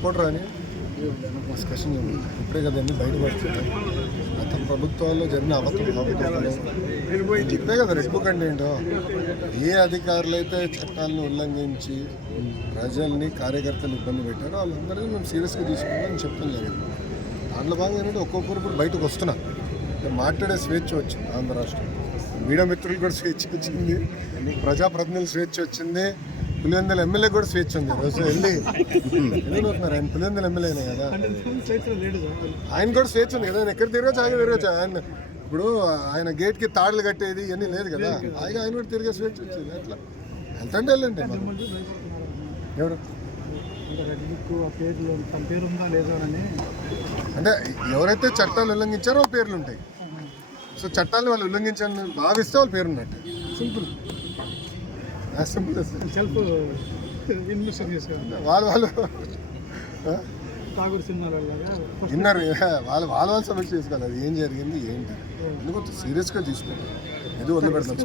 Reporter అని discussion ఇప్పుడే కదండి బయటపడుతుంది గత ప్రభుత్వాల్లో జరిగిన అవకతవకలు ఇప్పుడే కదా రెడ్ బుక్ అంటే ఏంటో ఏ అధికారులు అయితే చట్టాలను ఉల్లంఘించి ప్రజల్ని కార్యకర్తలు ఇబ్బంది పెట్టారో వాళ్ళందరినీ మేము సీరియస్గా తీసుకున్నామని చెప్తాం జరిగింది. దాంట్లో భాగంగా ఏంటంటే ఒక్కొక్కరు ఇప్పుడు బయటకు వస్తున్నారు, మాట్లాడే స్వేచ్ఛ వచ్చింది ఆంధ్ర రాష్ట్రం, మీడియా మిత్రులు కూడా స్వేచ్ఛ వచ్చింది, ప్రజాప్రతినిధులు స్వేచ్ఛ వచ్చింది, పులివెందుల ఎమ్మెల్యే కూడా స్వేచ్ఛ ఉంది. రోజు వెళ్ళి వెళ్ళిపోతున్నారు, ఆయన పులివెందుల ఎమ్మెల్యేనే కదా, ఆయన కూడా స్వేచ్ఛ ఉంది కదా, ఆయన ఎక్కడ తిరగచ్చు ఆయన తిరగచ్చు. ఆయన ఇప్పుడు ఆయన గేట్కి తాడులు కట్టేది ఇవన్నీ లేదు కదా, ఆయన కూడా తిరిగే స్వేచ్ఛ వచ్చింది. అట్లా వెళ్తుంటే వెళ్ళండి. ఎవరు అంటే ఎవరైతే చట్టాలు ఉల్లంఘించారో వాళ్ళ పేర్లు ఉంటాయి. సో చట్టాలను వాళ్ళు ఉల్లంఘించాలని భావిస్తే వాళ్ళ పేరు ఉన్నట్టు. Simple, simple. సెల్ఫ్ వాళ్ళు తాగుడు సినిమాలు విన్నారు, వాళ్ళు సమస్య చేసుకోవాలి. అది ఏం జరిగింది ఏంటి ఎందుకు సీరియస్గా తీసుకోవాలి, ఇది వదిలిపెడతాం.